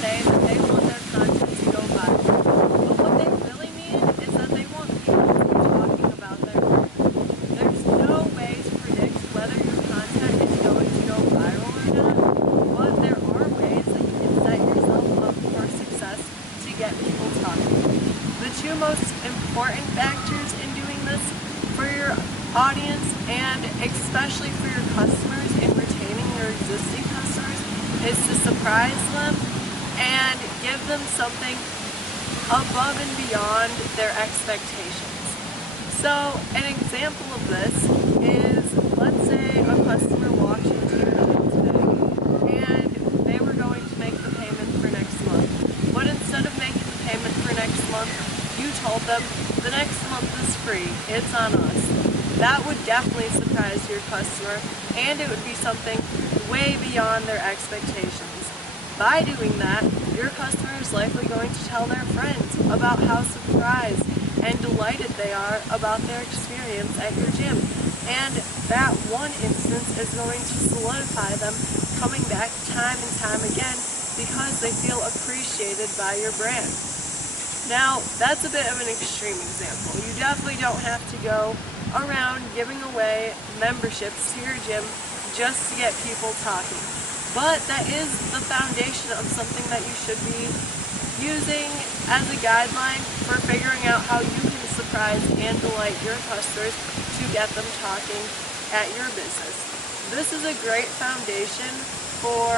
say that they want their content to go viral. But what they really mean is that they want people to be talking about their brand. There's no way to predict whether your content is going to go viral or not, but there are ways that you can set yourself up for success to get people talking. The two most important factors in doing this for your audience and especially for your customers in retaining your existing customers is to surprise them and give them something above and beyond their expectations. So an example of this is, let's say a customer walked into your home today and they were going to make the payment for next month. But instead of making the payment for next month, you told them the next month is free, it's on us. That would definitely surprise your customer, and it would be something way beyond their expectations. By doing that, your customer is likely going to tell their friends about how surprised and delighted they are about their experience at your gym. And that one instance is going to solidify them coming back time and time again because they feel appreciated by your brand. Now, that's a bit of an extreme example. You definitely don't have to go around giving away memberships to your gym just to get people talking. But that is the foundation of something that you should be using as a guideline for figuring out how you can surprise and delight your customers to get them talking at your business. This is a great foundation for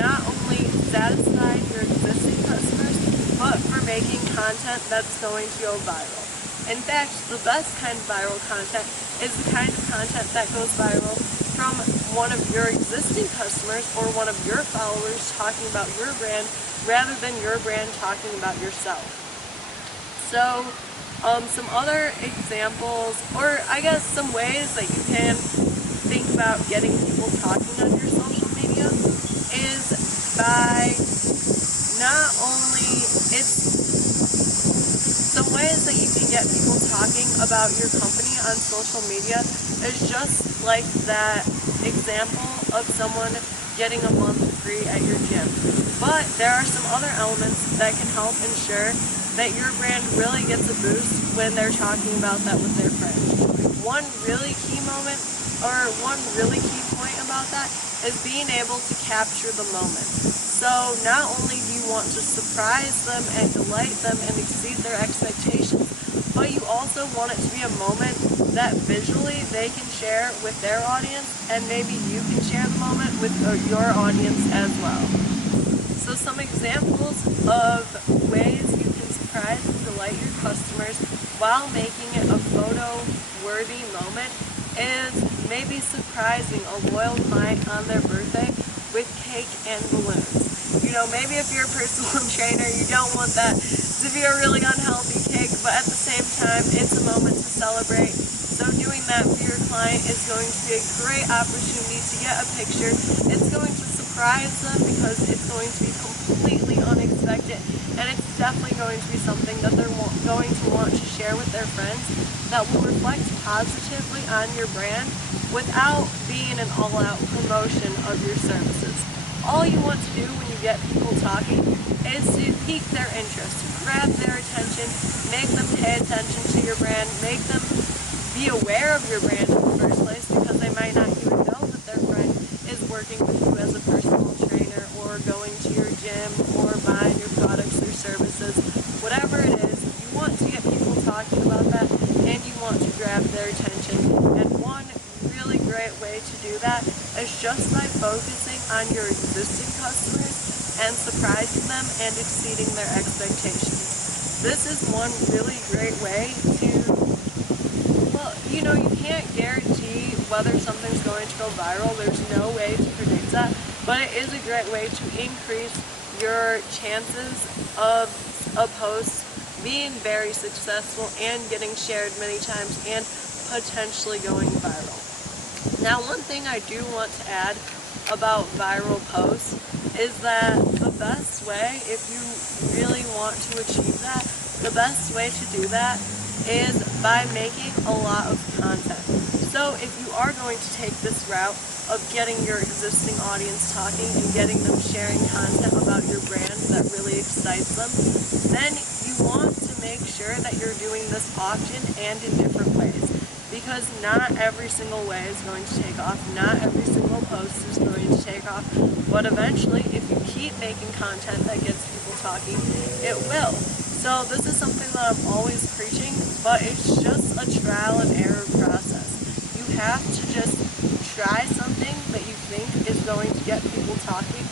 not only satisfying your existing customers, but for making content that's going to go viral. In fact, the best kind of viral content is the kind of content that goes viral from one of your existing customers or one of your followers talking about your brand rather than your brand talking about yourself. So, some other examples, or I guess some ways that you can think about getting people talking on your social media is by not only, some ways that you can get people talking about your company on social media is just like that example of someone getting a month free at your gym. But there are some other elements that can help ensure that your brand really gets a boost when they're talking about that with their friends. One really key moment, or one really key point about that, is being able to capture the moment. So not only do you want to surprise them and delight them and exceed their expectations, but you also want it to be a moment that visually they can share with their audience, and maybe you can share the moment with your audience as well. So some examples of ways you can surprise and delight your customers while making it a photo-worthy moment is maybe surprising a loyal client on their birthday with cake and balloons. You know, maybe if you're a personal trainer, you don't want that to be a really unhealthy cake, but at the same time, it's a moment to celebrate. So doing that for your client is going to be a great opportunity to get a picture. It's going to surprise them because it's going to be completely unexpected, and it's definitely going to be something that they're going to want to share with their friends that will reflect positively on your brand without being an all-out promotion of your services. All you want to do when you get people talking is to pique their interest, grab their attention, make them pay attention to your brand, make them be aware of your brand in the first place because they might not even know that their friend is working with you as a personal trainer or going to your gym or buying your products or services. Whatever it is, you want to get people talking about that and you want to grab their attention. And one really great way to do that is just by focusing on your existing customers and surprising them and exceeding their expectations. This is one really great way to, well, you know, you can't guarantee whether something's going to go viral. There's no way to predict that, but it is a great way to increase your chances of a post being very successful and getting shared many times and potentially going viral. Now, one thing I do want to add about viral posts is that the best way, if you really want to achieve that, the best way to do that is by making a lot of content. So if you are going to take this route of getting your existing audience talking and getting them sharing content about your brand that really excites them, then you want to make sure that you're doing this often and in different ways. Because not every single way is going to take off, not every single post is going to take off, but eventually if you keep making content that gets people talking, it will. So this is something that I'm always preaching, but it's just a trial and error process. You have to just try something that you think is going to get people talking,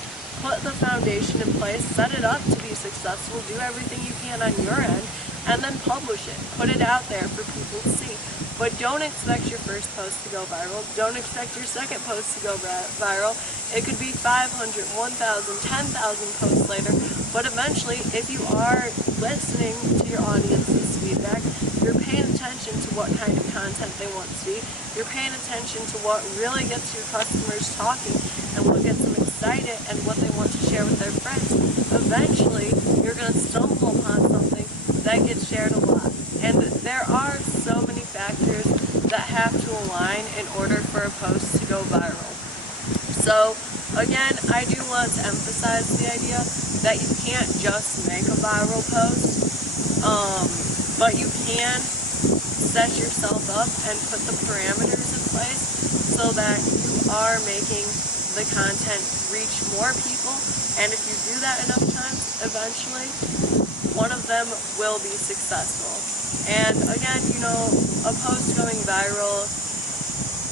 put the foundation in place, set it up to be successful, do everything you can on your end, and then publish it. Put it out there for people to see. But don't expect your first post to go viral. Don't expect your second post to go viral. It could be 500, 1,000, 10,000 posts later. But eventually, if you are listening to your audience's feedback, you're paying attention to what kind of content they want to see. You're paying attention to what really gets your customers talking and what gets them excited and what they want to share with their friends. Eventually, you're going to stumble upon something that gets shared a lot. And there are so many factors that have to align in order for a post to go viral. So again, I do want to emphasize the idea that you can't just make a viral post, but you can set yourself up and put the parameters in place so that you are making the content reach more people. And if you do that enough times, eventually one of them will be successful. And again, you know, a post going viral,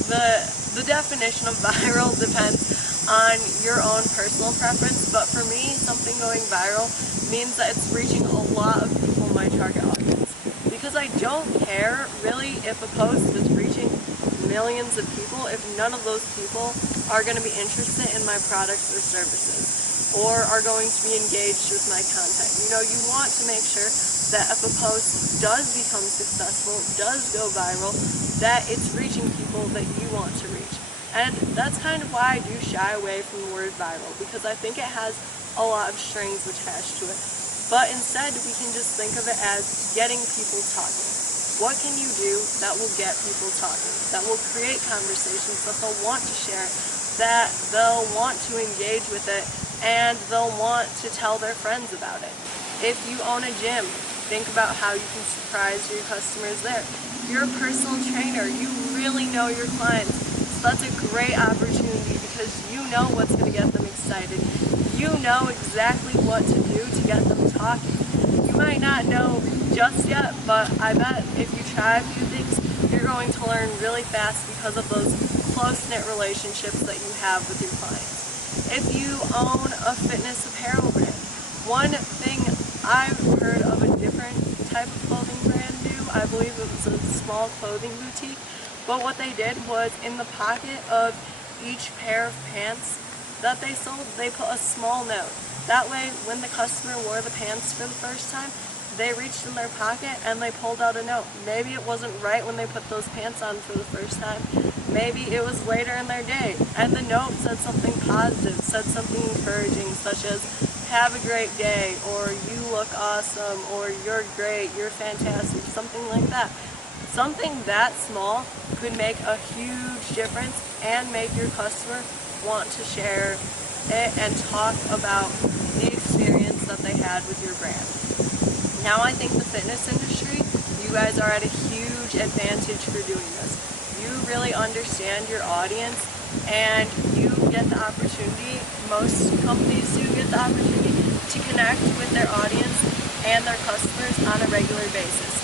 the definition of viral depends on your own personal preference, but for me, something going viral means that it's reaching a lot of people in my target audience. Because I don't care, really, if a post is reaching millions of people, if none of those people are going to be interested in my products or services, or are going to be engaged with my content. You know, you want to make sure that if a post does become successful, does go viral, that it's reaching people that you want to reach. And that's kind of why I do shy away from the word viral, because I think it has a lot of strings attached to it. But instead, we can just think of it as getting people talking. What can you do that will get people talking, that will create conversations that they'll want to share, that they'll want to engage with it, and they'll want to tell their friends about it. If you own a gym, think about how you can surprise your customers there. If you're a personal trainer, you really know your clients. So that's a great opportunity because you know what's going to get them excited. You know exactly what to do to get them talking. You might not know just yet, but I bet if you try a few things, you're going to learn really fast because of those close-knit relationships that you have with your clients. If you own a fitness apparel brand, one thing I've heard of a different type of clothing brand do, I believe it was a small clothing boutique, but what they did was in the pocket of each pair of pants that they sold, they put a small note. That way, when the customer wore the pants for the first time, they reached in their pocket and they pulled out a note. Maybe it wasn't right when they put those pants on for the first time. Maybe it was later in their day, and the note said something positive, said something encouraging, such as, have a great day, or you look awesome, or you're great, you're fantastic, something like that. Something that small could make a huge difference and make your customer want to share it and talk about the experience that they had with your brand. Now I think the fitness industry, you guys are at a huge advantage for doing this. You really understand your audience and you get the opportunity, most companies do get the opportunity to connect with their audience and their customers on a regular basis.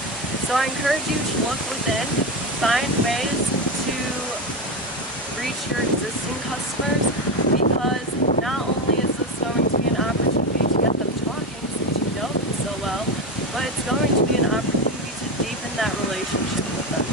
So I encourage you to look within, find ways to reach your existing customers, because not only is this going to be an opportunity to get them talking since you know them so well, but it's going to be an opportunity to deepen that relationship with them,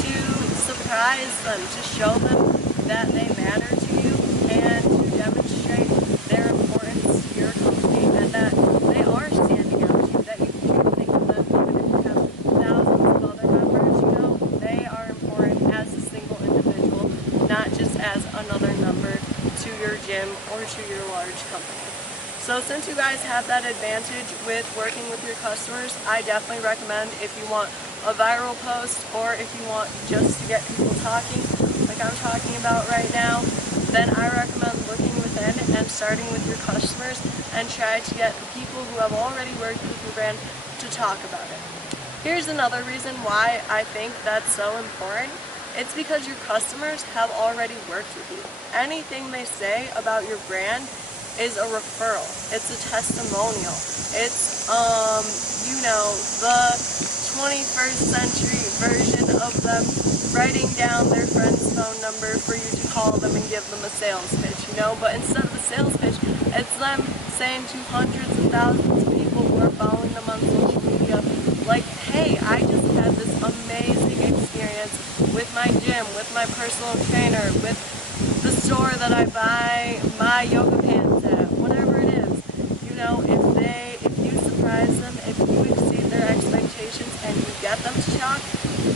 to surprise them, to show them that they matter to you, and to demonstrate their importance to your company and that they are standing out to you, that you do think of them even if you have thousands of other members. You know, they are important as a single individual, not just as another number to your gym or to your large company. So since you guys have that advantage with working with your customers, I definitely recommend, if you want a viral post, or if you want just to get people talking, like I'm talking about right now, then I recommend looking within and starting with your customers and try to get the people who have already worked with your brand to talk about it. Here's another reason why I think that's so important. It's because your customers have already worked with you. Anything they say about your brand is a referral. It's a testimonial. It's, the 21st century version of them writing down their friend's phone number for you to call them and give them a sales pitch, But instead of a sales pitch, it's them saying to hundreds of thousands of people who are following them on social media, like, hey, I just had this amazing experience with my gym, with my personal trainer, with the store that I buy my yoga pants at, whatever it is. If you surprise them, if you exceed their expectations and you get them to talk,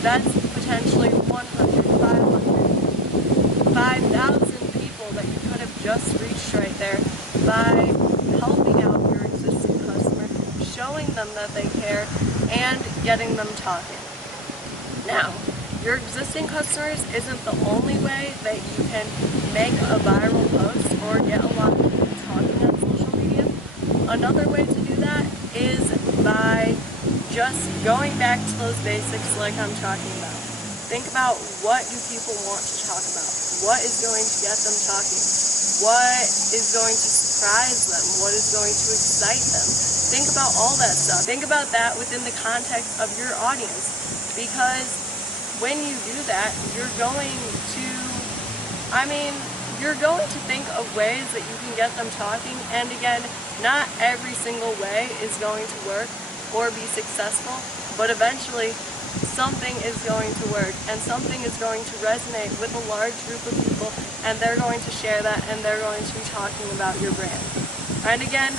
that's potentially 100, 500, 5,000 people that you could have just reached right there by helping out your existing customer, showing them that they care, and getting them talking. Now, your existing customers isn't the only way that you can make a viral post or get a lot of people talking on social media. Another way to do that is by just going back to those basics like I'm talking about. Think about, what do people want to talk about? What is going to get them talking? What is going to surprise them? What is going to excite them? Think about all that stuff. Think about that within the context of your audience, because when you do that, you're going to think of ways that you can get them talking, and again, not every single way is going to work or be successful, but eventually something is going to work and something is going to resonate with a large group of people, and they're going to share that and they're going to be talking about your brand. And again,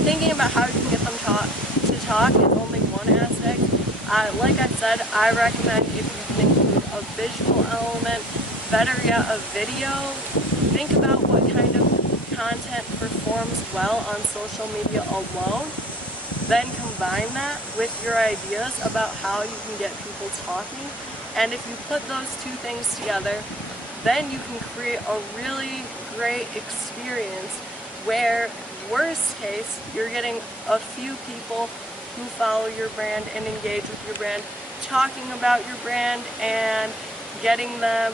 thinking about how you can get them to talk is only one aspect. Like I said, I recommend if you can include a visual element, better yet a video. Think about what kind of content performs well on social media alone. Then combine that with your ideas about how you can get people talking. And if you put those two things together, then you can create a really great experience where, worst case, you're getting a few people who follow your brand and engage with your brand, talking about your brand and getting them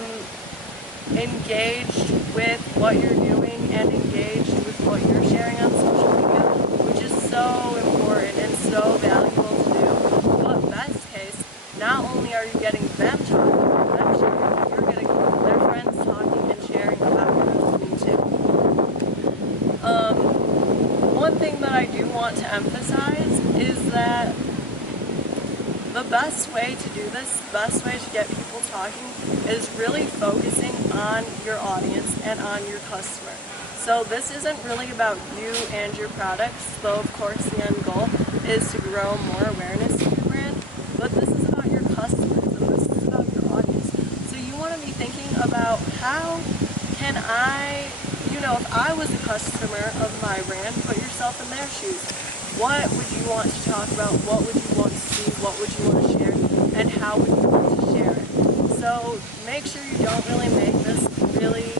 engaged with what you're doing and engaged with what you're sharing on social media, which is so important and so valuable to do. But best case, not only are you getting them talking about them sharing, you're getting their friends talking and sharing about your company too. One thing that I do want to emphasize is that the best way to do this, the best way to get people talking, is really focusing on your audience and on your customer. So this isn't really about you and your products, though of course the end goal is to grow more awareness of your brand, but this is about your customers and this is about your audience. So you want to be thinking about, how can I, if I was a customer of my brand, put yourself in their shoes. What would you want to talk about? What would you want to see? What would you want to share? And how would you want to share it? So make sure you don't really make this really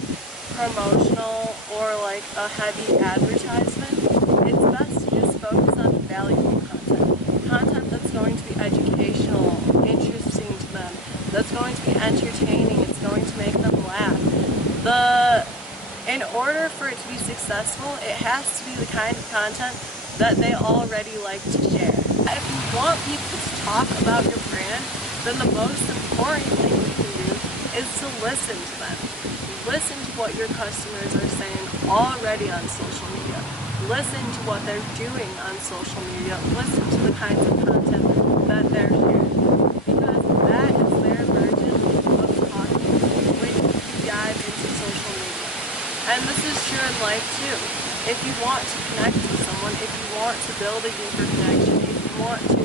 promotional or like a heavy advertisement. It's best to just focus on valuable content. Content that's going to be educational, interesting to them, that's going to be entertaining, it's going to make them laugh. In order for it to be successful, it has to be the kind of content that they already like to share. If you want people to talk about your brand, then the most important thing you can do is to listen to them. Listen to what your customers are saying already on social media. Listen to what they're doing on social media. Listen to the kinds of content that they're sharing. Because that is their version of talking when you dive into social media. And this is true in life too. If you want to connect with someone, if you want to build a deeper connection, if you want to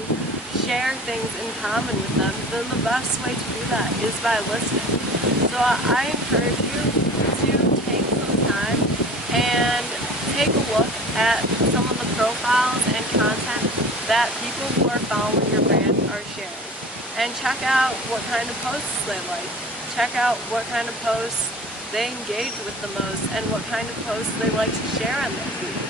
share things in common with them, then the best way to do that is by listening. So I encourage you to take some time and take a look at some of the profiles and content that people who are following your brand are sharing. And check out what kind of posts they like. Check out what kind of posts they engage with the most and what kind of posts they like to share on their feed.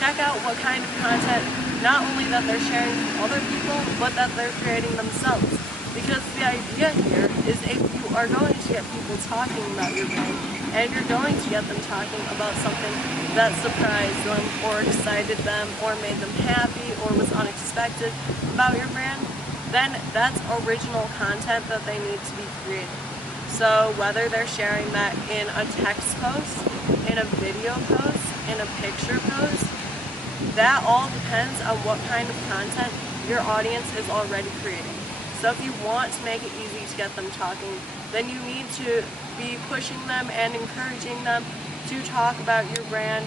Check out what kind of content, not only that they're sharing from other people, but that they're creating themselves. Because the idea here is if you are going to get people talking about your brand, and you're going to get them talking about something that surprised them or excited them or made them happy or was unexpected about your brand, then that's original content that they need to be creating. So whether they're sharing that in a text post, in a video post, in a picture post, that all depends on what kind of content your audience is already creating. So if you want to make it easy to get them talking, then you need to be pushing them and encouraging them to talk about your brand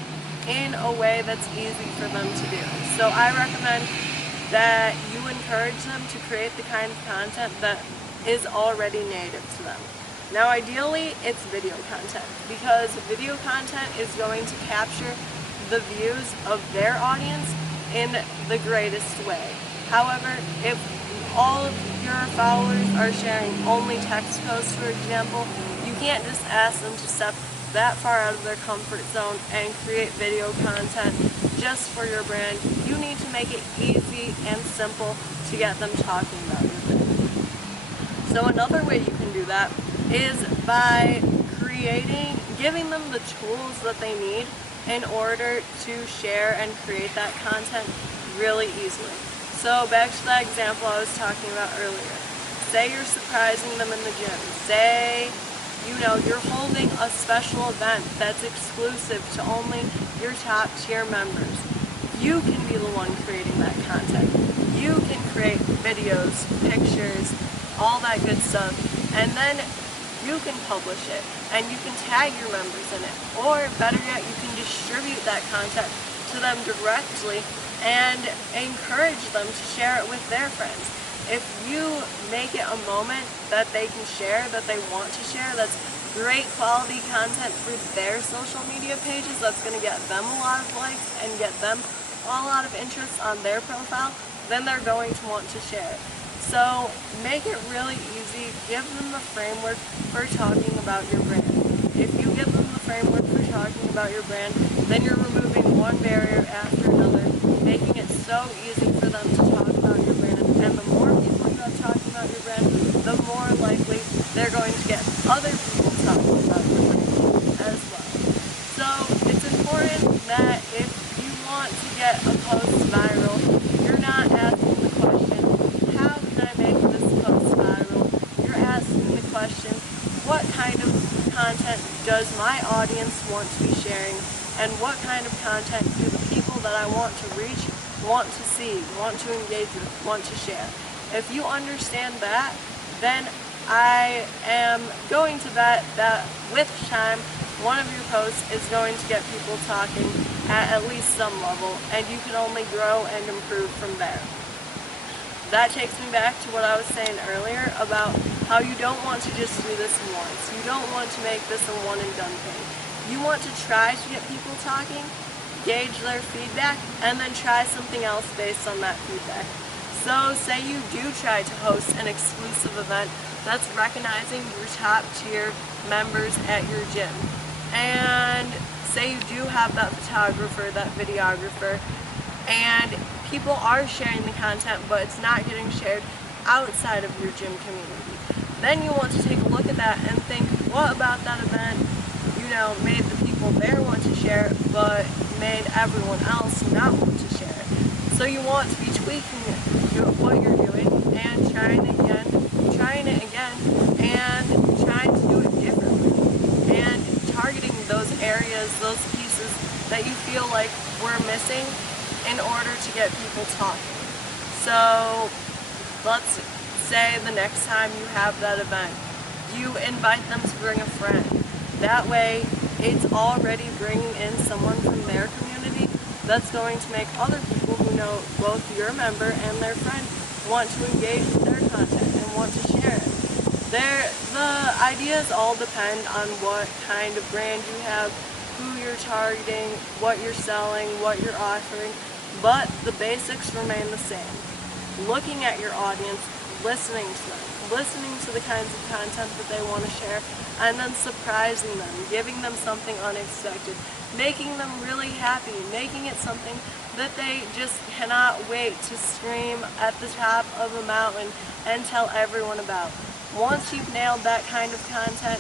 in a way that's easy for them to do. So I recommend that you encourage them to create the kind of content that is already native to them. Now ideally, it's video content, because video content is going to capture the views of their audience in the greatest way. However, if all of your followers are sharing only text posts, for example, you can't just ask them to step that far out of their comfort zone and create video content just for your brand. You need to make it easy and simple to get them talking about your brand. So another way you can do that is by giving them the tools that they need in order to share and create that content really easily. So back to that example I was talking about earlier. Say you're surprising them in the gym. Say, you're holding a special event that's exclusive to only your top tier members. You can be the one creating that content. You can create videos, pictures, all that good stuff, and then you can publish it and you can tag your members in it, or better yet, you can distribute that content to them directly and encourage them to share it with their friends. If you make it a moment that they can share, that they want to share, that's great quality content for their social media pages, that's going to get them a lot of likes and get them a lot of interest on their profile, then they're going to want to share it. So make it really easy. Give them the framework for talking about your brand. If you give them the framework for talking about your brand, then you're removing one barrier after another, making it so easy for them to talk about your brand. And the more people you have talking about your brand, the more likely they're going to get other people talking about your brand as well. So it's important that if you want to get a post viral, you're not asking the question, how can I make this post viral? You're asking the question, what kind of content does my audience want to be sharing, and what kind of content do the people that I want to reach want to see, want to engage with, want to share? If you understand that, then I am going to bet that with time, one of your posts is going to get people talking at least some level, and you can only grow and improve from there. That takes me back to what I was saying earlier about how you don't want to just do this once. You don't want to make this a one and done thing. You want to try to get people talking, gauge their feedback, and then try something else based on that feedback. So say you do try to host an exclusive event that's recognizing your top tier members at your gym. And say you do have that photographer, that videographer, and people are sharing the content, but it's not getting shared outside of your gym community. Then you want to take a look at that and think, what about that event, made the people there want to share it, but made everyone else not want to share it. So you want to be tweaking what you're doing and trying it again, and trying to do it differently, and targeting those areas, those pieces that you feel like we're missing in order to get people talking. So let's say the next time you have that event, you invite them to bring a friend. That way, it's already bringing in someone from their community that's going to make other people who know both your member and their friend want to engage with their content and want to share it. The ideas all depend on what kind of brand you have, who you're targeting, what you're selling, what you're offering. but the basics remain the same. Looking at your audience, listening to them, listening to the kinds of content that they want to share, and then surprising them, giving them something unexpected, making them really happy, making it something that they just cannot wait to scream at the top of a mountain and tell everyone about. Once you've nailed that kind of content,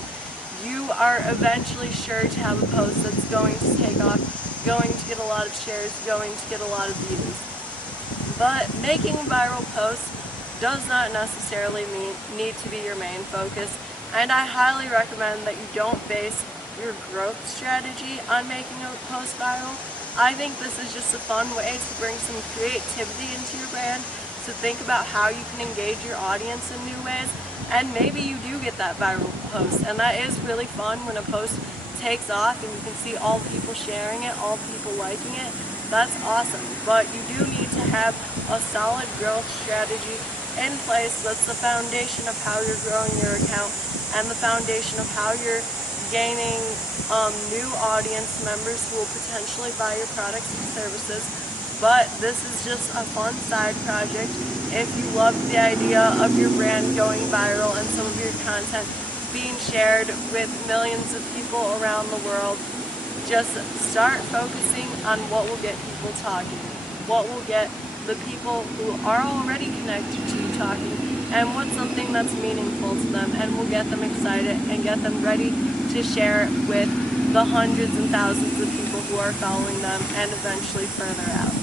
you are eventually sure to have a post that's going to take off, going to get a lot of shares, going to get a lot of views. But making viral posts does not necessarily need to be your main focus, and I highly recommend that you don't base your growth strategy on making a post viral. I think this is just a fun way to bring some creativity into your brand, to think about how you can engage your audience in new ways, and maybe you do get that viral post, and that is really fun when a post takes off and you can see all people sharing it, all people liking it. That's awesome, but you do need to have a solid growth strategy in place. That's the foundation of how you're growing your account and the foundation of how you're gaining new audience members who will potentially buy your products and services. But this is just a fun side project. If you love the idea of your brand going viral and some of your content being shared with millions of people around the world, just start focusing on what will get people talking, what will get the people who are already connected to you talking, and what's something that's meaningful to them and will get them excited and get them ready to share it with the hundreds and thousands of people who are following them and eventually further out.